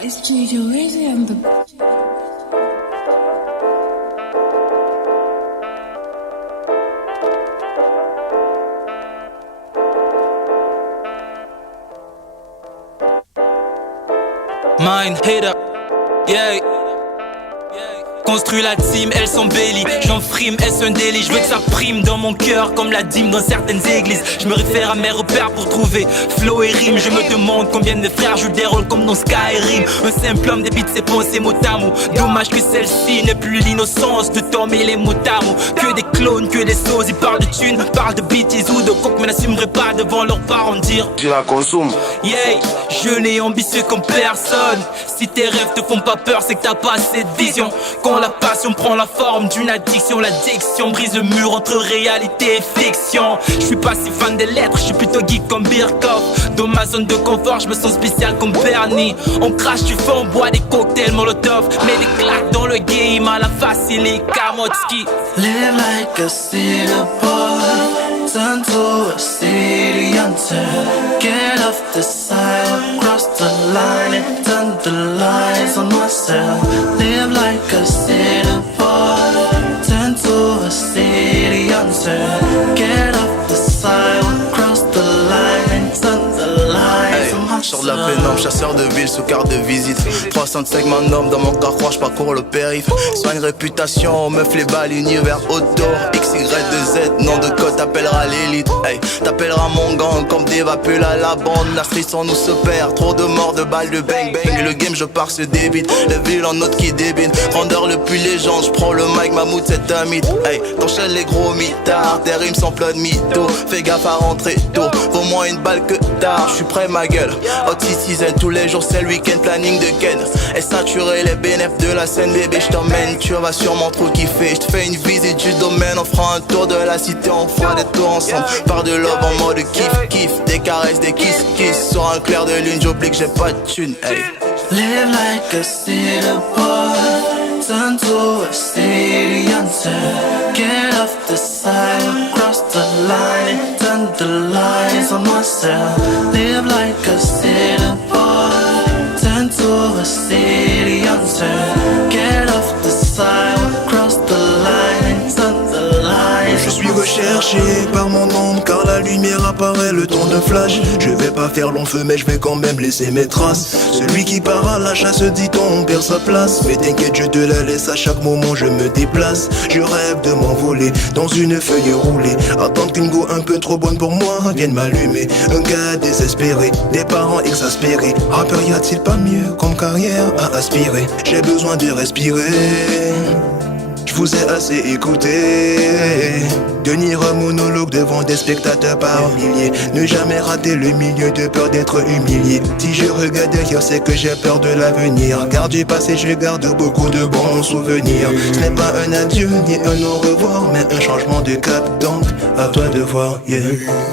It's JJ Lazy and the Mind hater, yeah. Construis la team, elles s'embellit. J'en frime, est-ce un délit? Je veux que ça prime dans mon cœur comme la dîme dans certaines églises. Je me réfère à mes repères pour trouver flow et rime. Je me demande combien de frères jouent des rôles comme dans Skyrim. Un simple homme débite ses pensées mot à mot. Dommage que celle-ci n'ait plus l'innocence de tomber les mots à mots. Que des clones, que des sauces. Ils parlent de thunes, parlent de bêtises ou de coke, mais n'assumeraient pas devant leurs parents dire je la consomme. Yeah, jeune et ambitieux comme personne. Si tes rêves te font pas peur, c'est que t'as pas assez de vision. Quand la passion prend la forme d'une addiction, l'addiction brise le mur entre réalité et fiction. Je suis pas si fan des lettres, je suis plutôt geek comme Birkhoff. Dans ma zone de confort, je me sens spécial comme Bernie. On crache du feu, on boit des cocktails Molotov. Mais des claques dans le game à la facile et Kamotski. Live like a city boy, turn to a city hunter. Get off the side, cross the line and turn the lights on myself. Live like a city boy, turn to a city hunter. Get off the side, cross the line and turn the lights on myself. Sors de la pénombre, chasseur de ville sous carte de visite. 305 man homme dans mon carquois, j'parcours le périph'. Soigne réputation, meuf les balles, univers auto. XY2Z, nom de code, t'appelleras l'élite. Hey, t'appelleras mon gang comme des vapules à la bande. La street sans nous se perd, trop de morts, de balles, de bang bang. Le game je pars se débite, la ville en autre qui débine. Rendeur le plus légende, j'prends le mic, Mammouth c'est un mythe. Hey, t'enchaînes les gros mitards, des rimes sans plein de mythos. Fais gaffe à rentrer tôt, vaut moins une balle que tard. J'suis prêt ma gueule. Hot season, tous les jours c'est le week-end, planning de Ken. Et saturer les bénéfices de la scène, bébé, j't'emmène. Tu vas sûrement trop kiffer. J'te fais une visite du domaine, on fera un tour de la cité, on fera des tours ensemble. Par de love en mode kiff, kiff. Des caresses, des kiss, kiss. Sur un clair de lune, j'oublie que j'ai pas de thune. Hey. Live like a city boy, turn to a city hunter. Get off the side, cross the line and turn the lights on myself. Live like a city boy, turn to a city hunter. Get off the side, cross the line and turn the lights. Je suis recherché par mon ombre car la lumière apparaît le temps de flash. Je vais pas faire long feu mais je vais quand même laisser mes traces. Celui qui part à la chasse dit-on on perd sa place. Mais t'inquiète je te la laisse à chaque moment je me déplace. Je rêve de m'envoler dans une feuille roulée. Attendre qu'une go un peu trop bonne pour moi vienne m'allumer. Un gars désespéré, des parents exaspérés. Rappeur y a-t-il pas mieux comme carrière à aspirer? J'ai besoin de respirer. Je vous ai assez écouté. Tenir un monologue devant des spectateurs par milliers. Ne jamais rater le milieu de peur d'être humilié. Si je regarde derrière c'est que j'ai peur de l'avenir. Car du passé je garde beaucoup de bons souvenirs. Ce n'est pas un adieu ni un au revoir, mais un changement de cap, donc à toi de voir, yeah.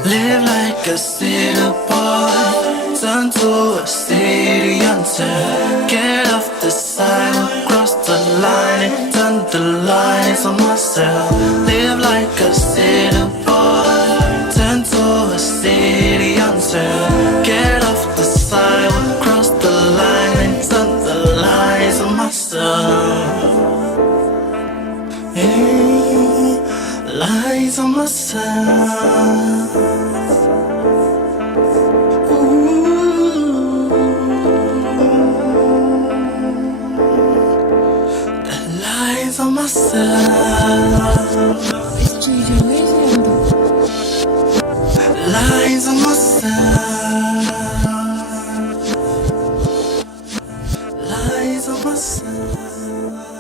Live like a city boy, turn to a city hunter. Get off the side, cross the line and turn the lights on myself. Live like a city boy, turn to a city hunter. Get off the side, cross the line and turn the lights on myself. Hey, lights on myself. On myself. it's JJ Lazy and the Lies on myself. Lies on myself.